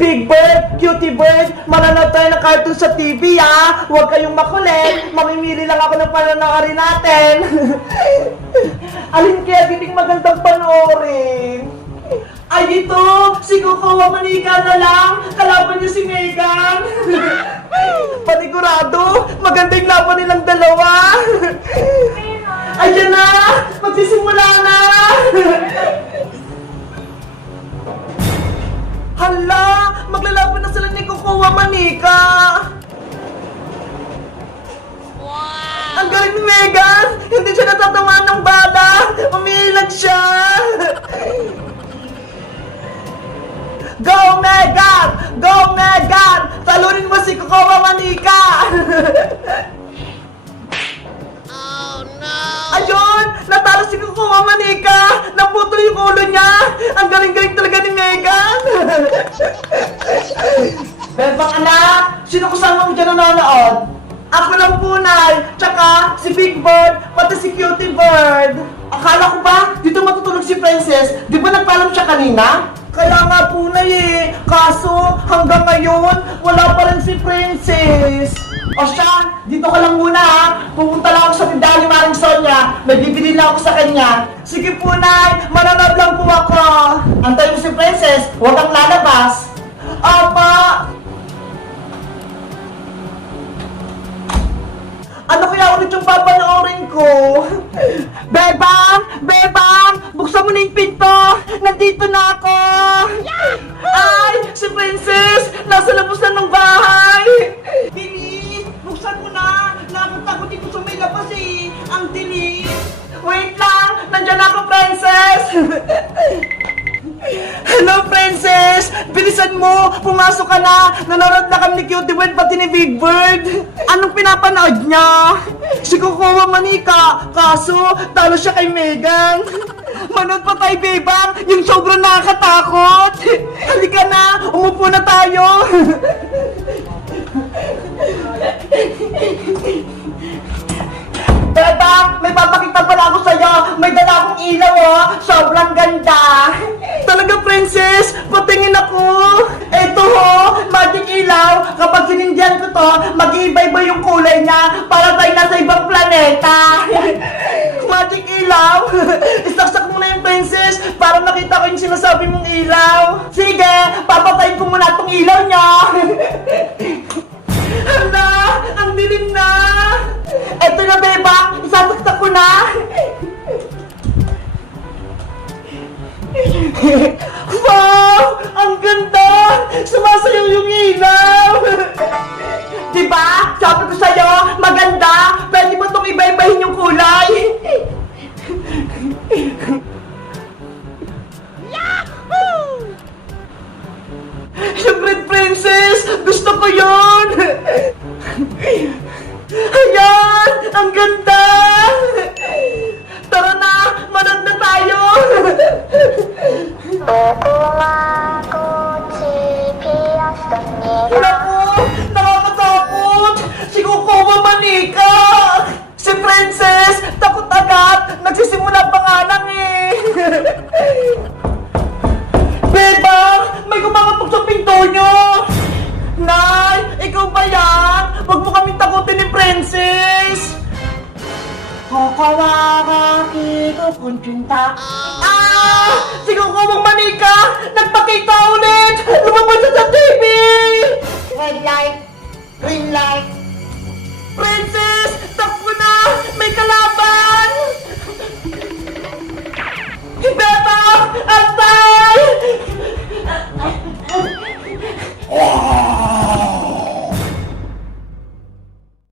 Big Bird, Cutie Bird, mananood tayo ng cartoon sa TV ah! Huwag kayong makulit, mamimili lang ako ng panonoorin natin. Alin kaya giting magandang panoorin? Ay, ito! Si Coco Manika na lang! Kalaban niya si Megan! Panigurado! Maganda yung laban nilang Coco Manika! Ang galing ni Megan! Hindi siya natatamaan ng bala! Umiilag siya! Go Megan! Go Megan! Talunin mo si Coco Manika! Bebang anak! Sino kasama mo dyan nanonood? Ako lang punay! Tsaka si Big Bird, pati si Cutie Bird! Akala ko ba dito matutulog si Princess? Di ba nagpalam siya kanina? Kaya nga punay eh! Kaso hanggang ngayon, wala pa rin si Princess! O siya, dito ka lang muna ha. Pupunta lang ako sa tindahan Maring Sonia. May bibili lang ako sa kanya. Sige po, Nay. Manonood lang po ako. Antay mo si Princess. Huwag kang lalabas. Bebang! Bebang! Buksan mo na yung pinto! Nandito na ako! Ay! Si Princess! Nasa labas na ng bahay! Bilis! Buksan mo na! Nakakot ako dito sa may labas eh! Ang dilim! Wait lang! Nandiyan na ako, Princess! Hello, Princess! Bilisan mo! Pumasok ka na! Nanonood na kami ni Cutie Bird pati ni Big Bird! Anong pinapanood niya? Si Kukuha Manika! Kaso, talo siya kay Megan! Manood pa tayo, Bebang! Yung sobrang nakakatakot! Halika na! Umupo na tayo! Bebang, may papakita pala ako sa'yo. May dala akong ilaw, oh. Sobrang ganda. To, mag-iiba-iba yung kulay niya. Para tayo nasa ibang planeta. Magic ilaw. Isaksak mo na yung princess para makita ko yung sinasabi mong ilaw. Sige, papatayin ko muna tong ilaw niya. Hala! Ang dilim na! Yung Red Princess! Gusto ko yon! Ayan! Ang ganda! Kokawaka kiko kuncinta. Ah! Si Kukumang Manika! Nagpakita ulit! Lumabas sa TV! Red light! Green light!